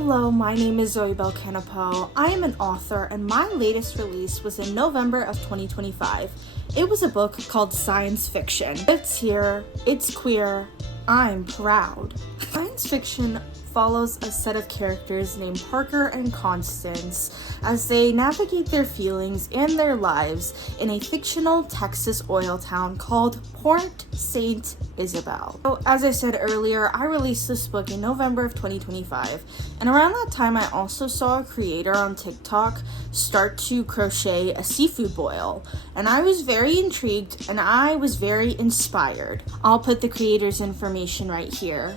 Hello, my name is Bell-Kanapaux. I am an author and my latest release was in November of 2025. It was a book called Science Fiction. It's here, it's queer, I'm proud. Science fiction follows a set of characters named Parker and Constance as they navigate their feelings and their lives in a fictional Texas oil town called Port St. Isabel. So, as I said earlier, I released this book in November of 2025, and around that time I also saw a creator on TikTok start to crochet a seafood boil, and I was very intrigued and I was very inspired. I'll put the creator's information right here.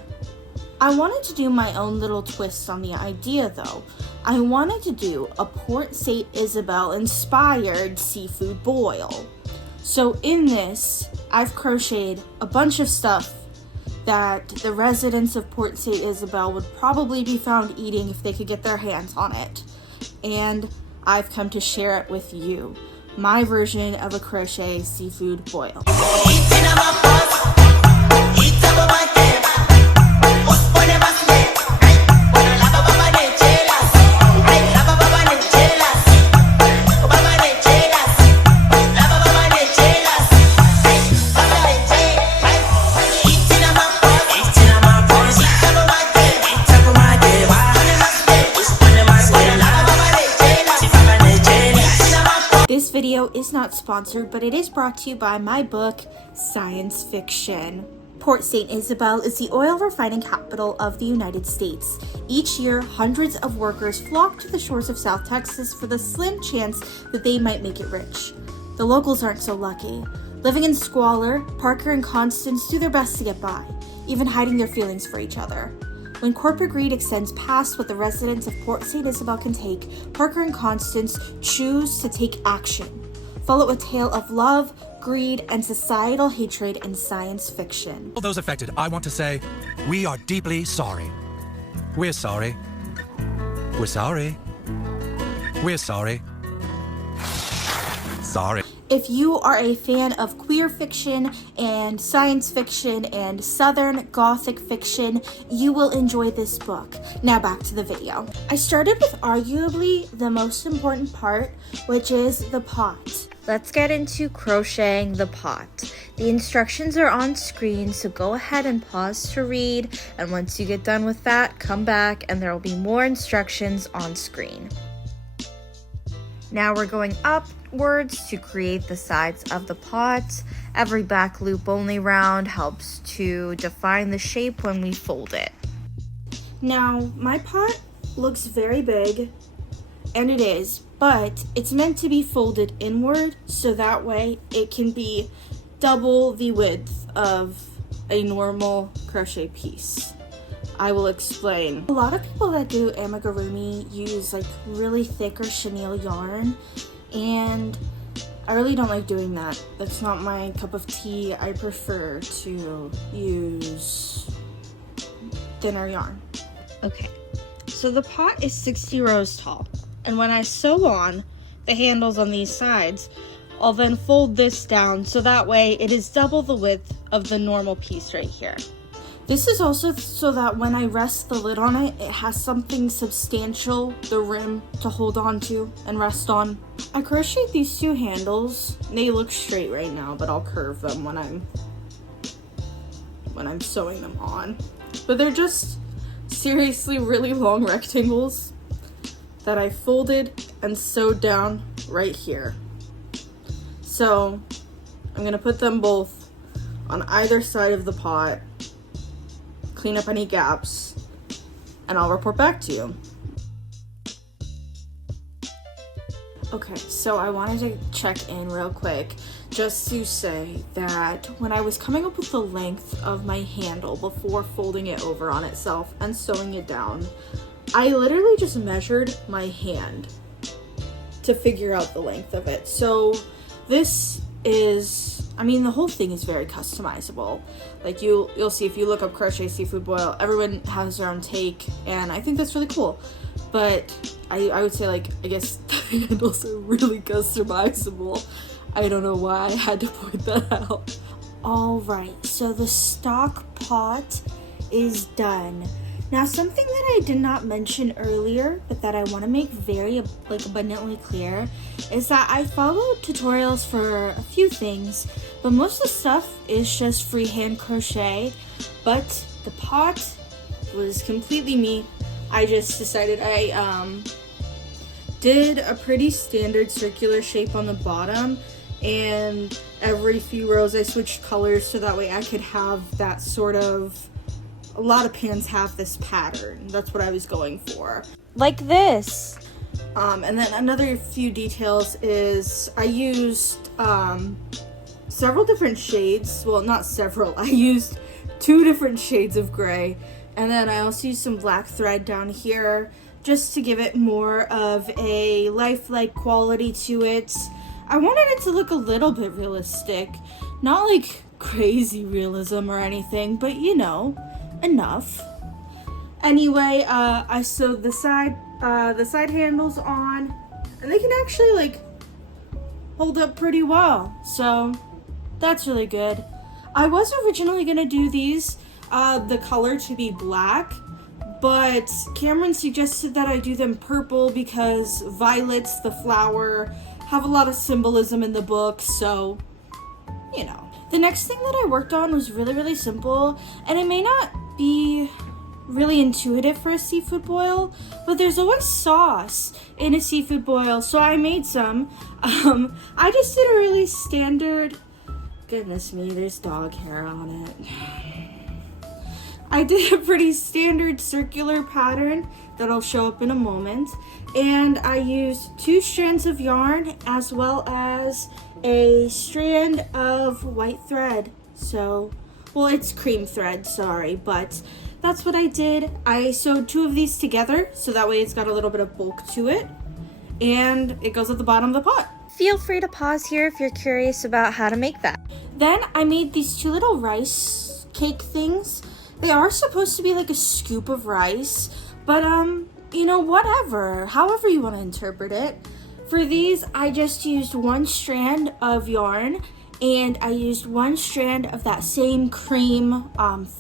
I wanted to do my own little twist on the idea though. I wanted to do a Port St. Isabel inspired seafood boil. So in this, I've crocheted a bunch of stuff that the residents of Port St. Isabel would probably be found eating if they could get their hands on it. And I've come to share it with you, my version of a crochet seafood boil. This video is not sponsored, but it is brought to you by my book, Science Fiction. Port St. Isabel is the oil refining capital of the United States. Each year, hundreds of workers flock to the shores of South Texas for the slim chance that they might make it rich. The locals aren't so lucky. Living in squalor, Parker and Constance do their best to get by, even hiding their feelings for each other. When corporate greed extends past what the residents of Port St. Isabel can take, Parker and Constance choose to take action. Follow a tale of love, greed, and societal hatred in science fiction. All those affected, I want to say, we are deeply sorry. We're sorry. We're sorry. We're sorry. Sorry. If you are a fan of queer fiction and science fiction and Southern Gothic fiction, you will enjoy this book. Now back to the video. I started with arguably the most important part, which is the pot. Let's get into crocheting the pot. The instructions are on screen, so go ahead and pause to read, and once you get done with that, come back and there will be more instructions on screen. Now we're going upwards to create the sides of the pot. Every back loop only round helps to define the shape when we fold it. Now, my pot looks very big, and it is, but it's meant to be folded inward, so that way it can be double the width of a normal crochet piece. I will explain. A lot of people that do amigurumi use like really thick or chenille yarn, and I really don't like doing that. That's not my cup of tea. I prefer to use thinner yarn. Okay, so the pot is 60 rows tall, and when I sew on the handles on these sides, I'll then fold this down so that way it is double the width of the normal piece right here. This is also so that when I rest the lid on it, it has something substantial, the rim, to hold on to and rest on. I crocheted these two handles. They look straight right now, but I'll curve them when I'm sewing them on. But they're just seriously really long rectangles that I folded and sewed down right here. So I'm gonna put them both on either side of the pot, clean up any gaps, and I'll report back to you. Okay, so I wanted to check in real quick just to say that when I was coming up with the length of my handle before folding it over on itself and sewing it down, I literally just measured my hand to figure out the length of it. So this is, I mean, the whole thing is very customizable. Like you'll see if you look up crochet seafood boil, everyone has their own take, and I think that's really cool. But I would say, like, I guess the handles are really customizable. I don't know why I had to point that out. All right, so the stock pot is done. Now, something that I did not mention earlier, but that I want to make very abundantly clear, is that I follow tutorials for a few things, but most of the stuff is just freehand crochet. But the pot was completely me. I just decided I did a pretty standard circular shape on the bottom, and every few rows I switched colors so that way I could have that sort of, a lot of pans have this pattern. That's what I was going for. Like this. And then another few details is I used several different shades. Well, not several. I used 2 different shades of gray. And then I also used some black thread down here just to give it more of a lifelike quality to it. I wanted it to look a little bit realistic. Not like crazy realism or anything, but you know, enough. Anyway, I sewed the side handles on, and they can actually like hold up pretty well, so that's really good. I was originally gonna do these the color to be black, but Cameron suggested that I do them purple because violets, the flower, have a lot of symbolism in the book, so you know. The next thing that I worked on was really simple, and it may not be really intuitive for a seafood boil, but there's always sauce in a seafood boil, so I made some. I just did a really standard, goodness me, there's dog hair on it. I did a pretty standard circular pattern that'll show up in a moment, and I used 2 strands of yarn as well as a strand of white thread. So, well, it's cream thread, sorry, but that's what I did. I sewed 2 of these together so that way it's got a little bit of bulk to it, and it goes at the bottom of the pot. Feel free to pause here if you're curious about how to make that. Then I made these 2 little rice cake things. They are supposed to be like a scoop of rice, but you know, whatever, however you want to interpret it. For these, I just used 1 strand of yarn, and I used 1 strand of that same cream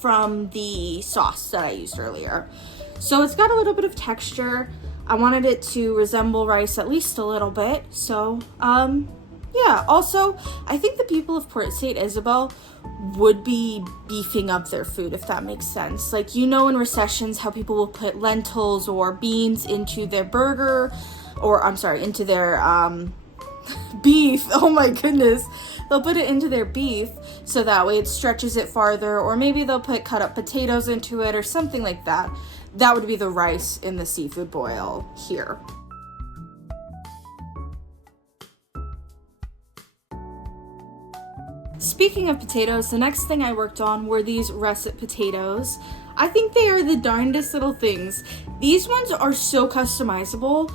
from the sauce that I used earlier. So it's got a little bit of texture. I wanted it to resemble rice at least a little bit. So, yeah. Also, I think the people of Port St. Isabel would be beefing up their food, if that makes sense. Like, you know, in recessions, how people will put lentils or beans into their burger, or I'm sorry, into their beef. Oh my goodness. They'll put it into their beef so that way it stretches it farther, or maybe they'll put cut up potatoes into it or something like that. That would be the rice in the seafood boil here. Speaking of potatoes, the next thing I worked on were these russet potatoes. I think they are the darndest little things. These ones are so customizable,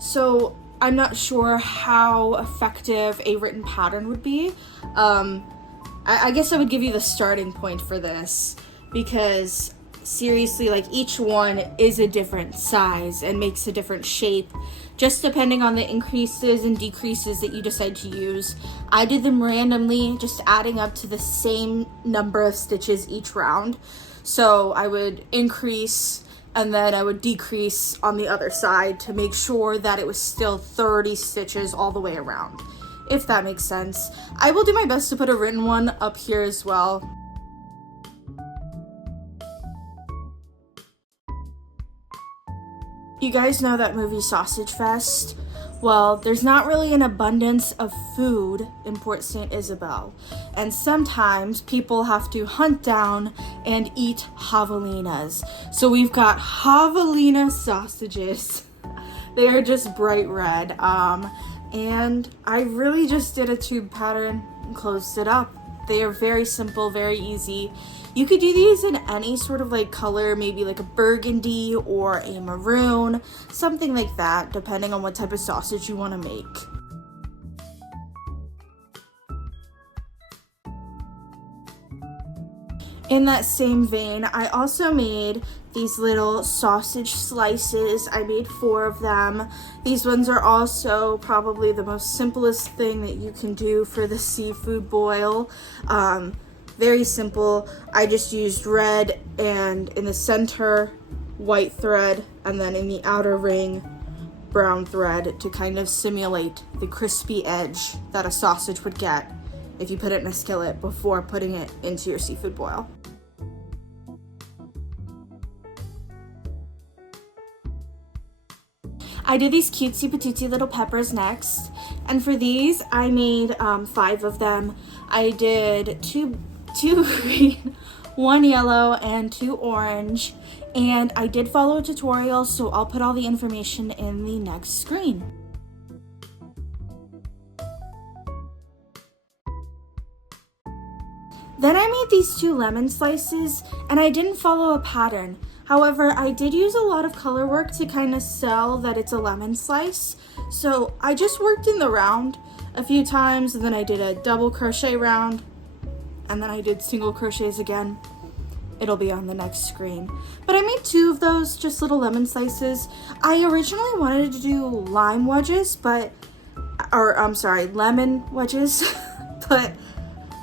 so I'm not sure how effective a written pattern would be. I guess I would give you the starting point for this, because seriously, like, each one is a different size and makes a different shape, just depending on the increases and decreases that you decide to use. I did them randomly, just adding up to the same number of stitches each round. So I would increase and then I would decrease on the other side to make sure that it was still 30 stitches all the way around, if that makes sense. I will do my best to put a written one up here as well. You guys know that movie Sausage Fest? Well, there's not really an abundance of food in Port St. Isabel, and sometimes people have to hunt down and eat javelinas. So we've got javelina sausages. They are just bright red, and I really just did a tube pattern and closed it up. They are very simple, very easy. You could do these in any sort of like color, maybe like a burgundy or a maroon, something like that, depending on what type of sausage you want to make. In that same vein, I also made these little sausage slices. I made 4 of them. These ones are also probably the most simplest thing that you can do for the seafood boil. Very simple. I just used red and in the center white thread, and then in the outer ring brown thread to kind of simulate the crispy edge that a sausage would get if you put it in a skillet before putting it into your seafood boil. I did these cutesy patootsy little peppers next, and for these I made 5 of them. I did two green, 1 yellow, and 2 orange, and I did follow a tutorial, so I'll put all the information in the next screen. Then I made these 2 lemon slices, and I didn't follow a pattern. However, I did use a lot of color work to kind of sell that it's a lemon slice. So I just worked in the round a few times, and then I did a double crochet round, and then I did single crochets again. It'll be on the next screen. But I made 2 of those, just little lemon slices. I originally wanted to do lemon wedges, but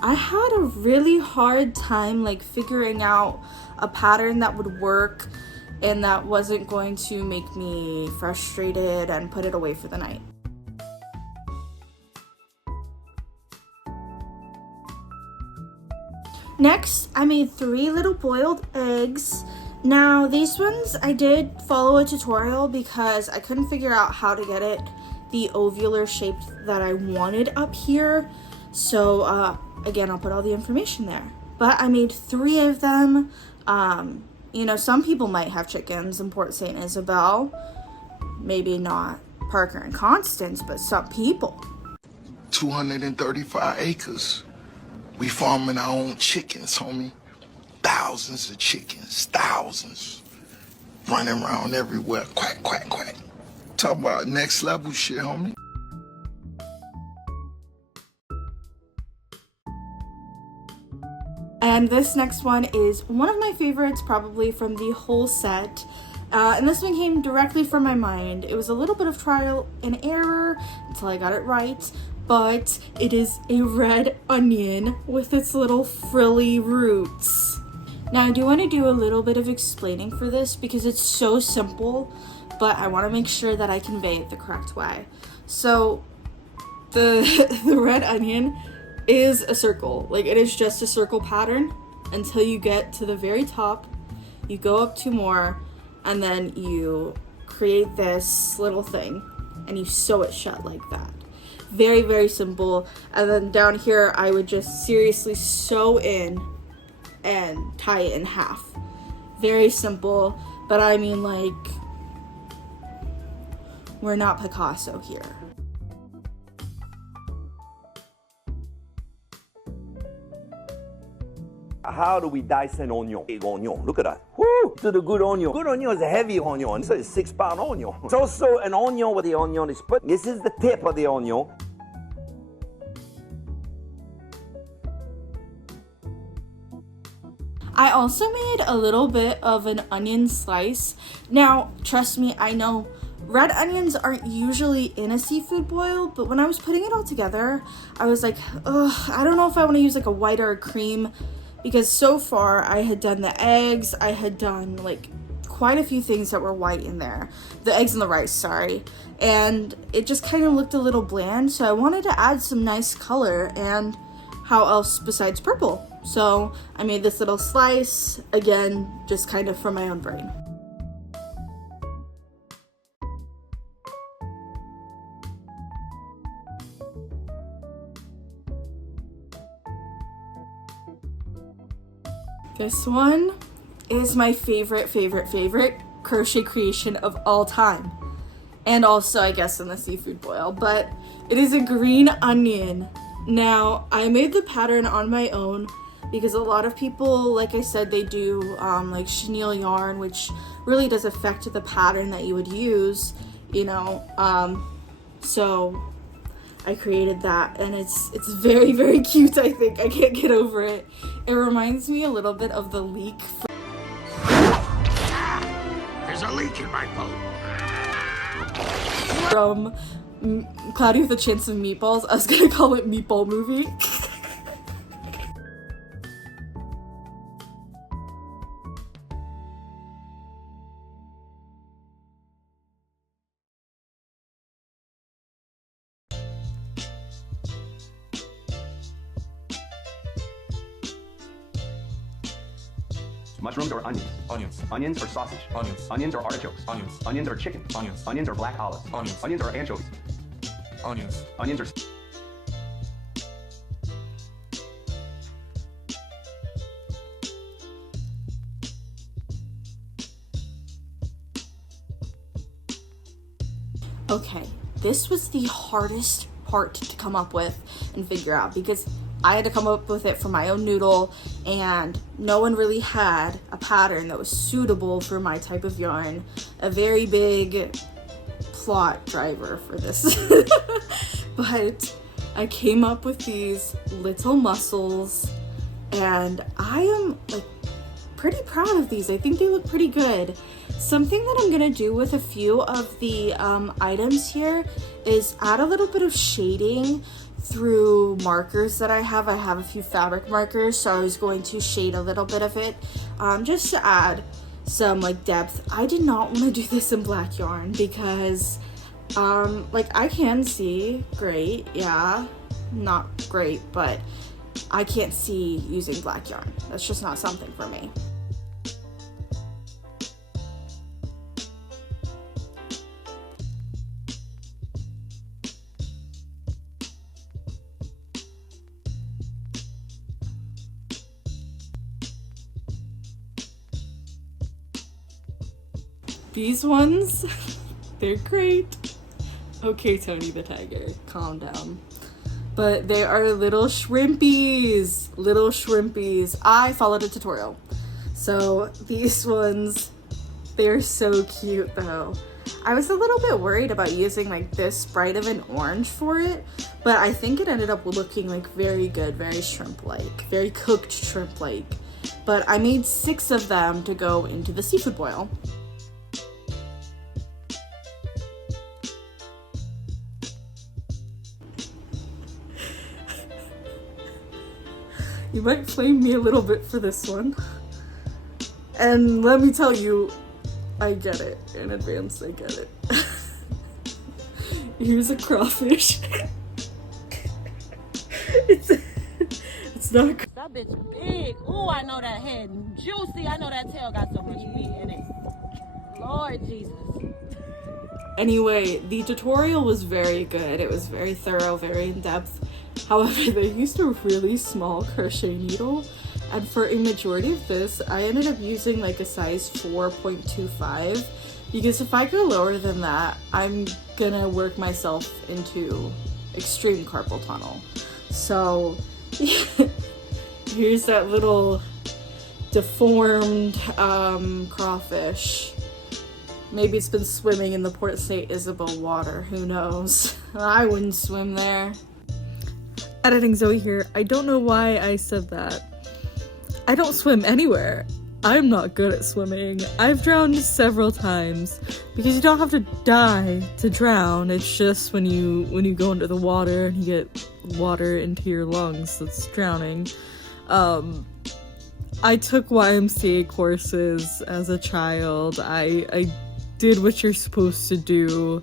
I had a really hard time like figuring out a pattern that would work and that wasn't going to make me frustrated and put it away for the night. Next, I made 3 little boiled eggs. Now, these ones I did follow a tutorial because I couldn't figure out how to get it the ovular shape that I wanted up here. So, again, I'll put all the information there. But I made 3 of them. You know, some people might have chickens in Port St. Isabel. Maybe not Parker and Constance, but some people. 235 acres. We farming our own chickens, homie. Thousands of chickens, thousands. Running around everywhere, quack, quack, quack. Talk about next level shit, homie. And this next one is one of my favorites probably from the whole set. And this one came directly from my mind. It was a little bit of trial and error until I got it right. But it is a red onion with its little frilly roots. Now I do want to do a little bit of explaining for this because it's so simple, but I want to make sure that I convey it the correct way. So the red onion is a circle. Like, it is just a circle pattern until you get to the very top. You go up 2 more, and then you create this little thing and you sew it shut like that. Very, very simple. And then down here I would just seriously sew in and tie it in half. Very simple, but I mean, like, we're not Picasso here. How do we dice an onion? Big onion, look at that. Woo! To the good onion. Good onion is a heavy onion, so it's 6-pound onion. It's also an onion where the onion is put. This is the tip of the onion. I also made a little bit of an onion slice. Now, trust me, I know red onions aren't usually in a seafood boil, but when I was putting it all together, I was like, ugh, I don't know if I want to use like a white or a cream. Because so far I had done the eggs, I had done like quite a few things that were white in there. The eggs and the rice, sorry. And it just kind of looked a little bland, so I wanted to add some nice color, and how else besides purple? So I made this little slice, again, just kind of from my own brain. This one is my favorite crochet creation of all time. And also, I guess, in the seafood boil. But it is a green onion. Now, I made the pattern on my own because a lot of people, like I said, they do like chenille yarn, which really does affect the pattern that you would use, you know. So I created that, and it's very, very cute, I think. I can't get over it. It reminds me a little bit of the leek. There's a leak in my boat. From Cloudy with a Chance of Meatballs. I was gonna call it Meatball Movie. Mushrooms or onions? Onions. Onions or sausage? Onions. Onions or artichokes? Onions. Onions or chicken? Onions. Onions or black olives? Onions. Onions or anchovies? Onions. Onions or... Okay, this was the hardest part to come up with and figure out because I had to come up with it for my own noodle and no one really had a pattern that was suitable for my type of yarn. A very big plot driver for this. But I came up with these little mussels and I am like pretty proud of these. I think they look pretty good. Something that I'm gonna do with a few of the items here is add a little bit of shading through markers that I have. I have a few fabric markers, so I was going to shade a little bit of it just to add some like depth. I did not want to do this in black yarn because like I can see great, yeah, not great, but I can't see using black yarn. That's just not something for me. These ones, they're great. Okay, Tony the Tiger, calm down. But they are little shrimpies. Little shrimpies. I followed a tutorial. So these ones, they're so cute though. I was a little bit worried about using like this bright of an orange for it, but I think it ended up looking like very good, very shrimp-like, very cooked shrimp-like. But I made 6 of them to go into the seafood boil. You might flame me a little bit for this one. And let me tell you, I get it. In advance, I get it. Here's a crawfish. it's not... That bitch big. Ooh, I know that head juicy. I know that tail got so much meat in it. Lord Jesus. Anyway, the tutorial was very good. It was very thorough, very in-depth. However, they used a really small crochet needle, and for a majority of this, I ended up using like a size 4.25, because if I go lower than that, I'm gonna work myself into extreme carpal tunnel. So, here's that little deformed crawfish. Maybe it's been swimming in the Port St. Isabel water, who knows? I wouldn't swim there. Editing Zoe here. I don't know why I said that. I don't swim anywhere. I'm not good at swimming. I've drowned several times because you don't have to die to drown. It's just when you go into the water and you get water into your lungs that's drowning. I took YMCA courses as a child. I did what you're supposed to do.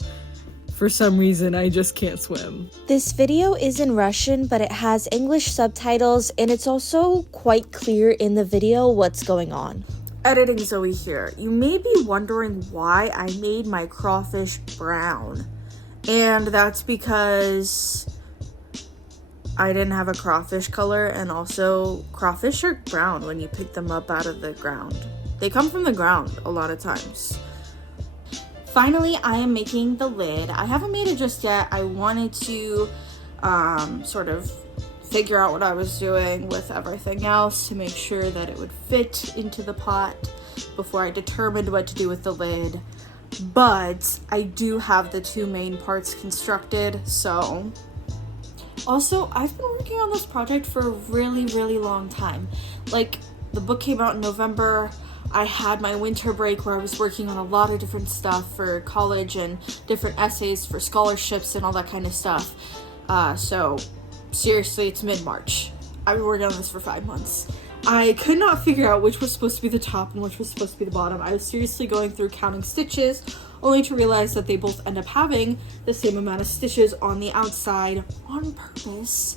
For some reason, I just can't swim. This video is in Russian, but it has English subtitles, and it's also quite clear in the video what's going on. Editing Zoe here. You may be wondering why I made my crawfish brown. And that's because I didn't have a crawfish color, and also crawfish are brown when you pick them up out of the ground. They come from the ground a lot of times. Finally, I am making the lid. I haven't made it just yet. I wanted to sort of figure out what I was doing with everything else to make sure that it would fit into the pot before I determined what to do with the lid. But I do have the 2 main parts constructed, so... Also, I've been working on this project for a really, really long time. Like, the book came out in November. I had my winter break where I was working on a lot of different stuff for college and different essays for scholarships and all that kind of stuff. So seriously, it's mid-March. I've been working on this for 5 months. I could not figure out which was supposed to be the top and which was supposed to be the bottom. I was seriously going through counting stitches, only to realize that they both end up having the same amount of stitches on the outside on purpose.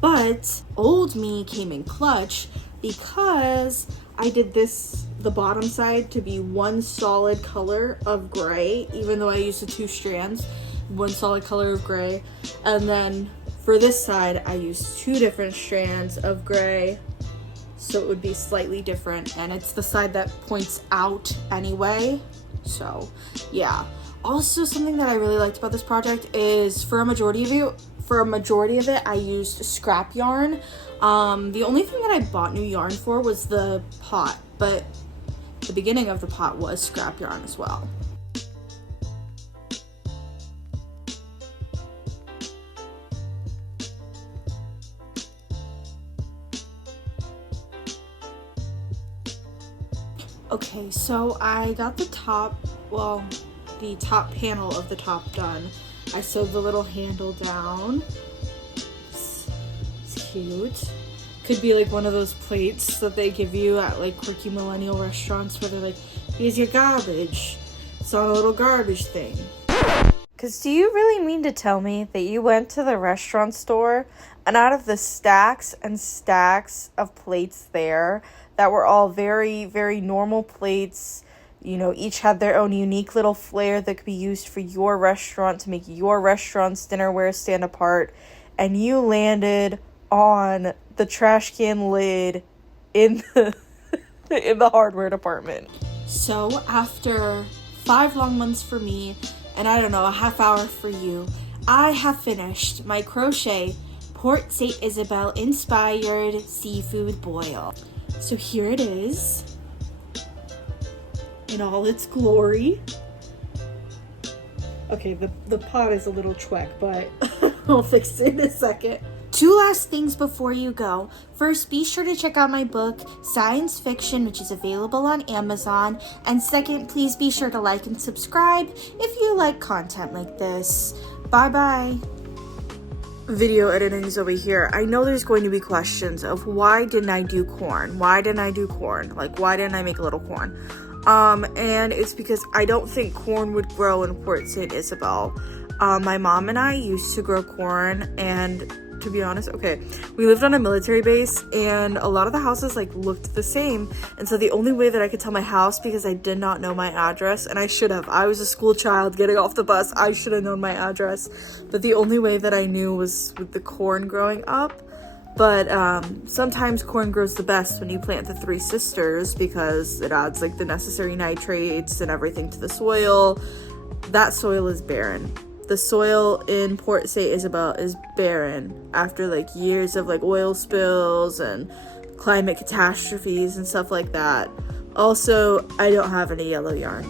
But old me came in clutch because I did this, the bottom side, to be one solid color of gray, even though I used the 2 strands, one solid color of gray. And then for this side, I used 2 different strands of gray, so it would be slightly different, and it's the side that points out anyway. So yeah. Also, something that I really liked about this project is for a majority of it, I used scrap yarn. The only thing that I bought new yarn for was the pot, but the beginning of the pot was scrap yarn as well. Okay, so I got the top panel of the top done. I sewed the little handle down. It's cute. Could be like one of those plates that they give you at like quirky millennial restaurants where they're like, here's your garbage. It's on a little garbage thing. Because do you really mean to tell me that you went to the restaurant store and out of the stacks and stacks of plates there that were all very, very normal plates, you know, each had their own unique little flair that could be used for your restaurant to make your restaurant's dinnerware stand apart, and you landed on the trash can lid in the in the hardware department? So after 5 long months for me, and I don't know, a half hour for you, I have finished my crochet Port St. Isabel inspired seafood boil. So here it is in all its glory. Okay, the pot is a little tweak, but I'll fix it in a second. 2 last things before you go. First, be sure to check out my book, Science Fiction, which is available on Amazon. And second, please be sure to like and subscribe if you like content like this. Bye-bye. Video editing is over here. I know there's going to be questions of why didn't I do corn? Why didn't I do corn? Like, why didn't I make a little corn? And it's because I don't think corn would grow in Port St. Isabel. My mom and I used to grow corn, and to be honest, okay, we lived on a military base, and a lot of the houses like looked the same, and so the only way that I could tell my house, because I did not know my address, and I should have, I was a school child getting off the bus, I should have known my address, but the only way that I knew was with the corn growing up. But sometimes corn grows the best when you plant the 3 sisters, because it adds like the necessary nitrates and everything to the soil. That soil is barren. The soil in Port St. Isabel is barren after like years of like oil spills and climate catastrophes and stuff like that. Also, I don't have any yellow yarn.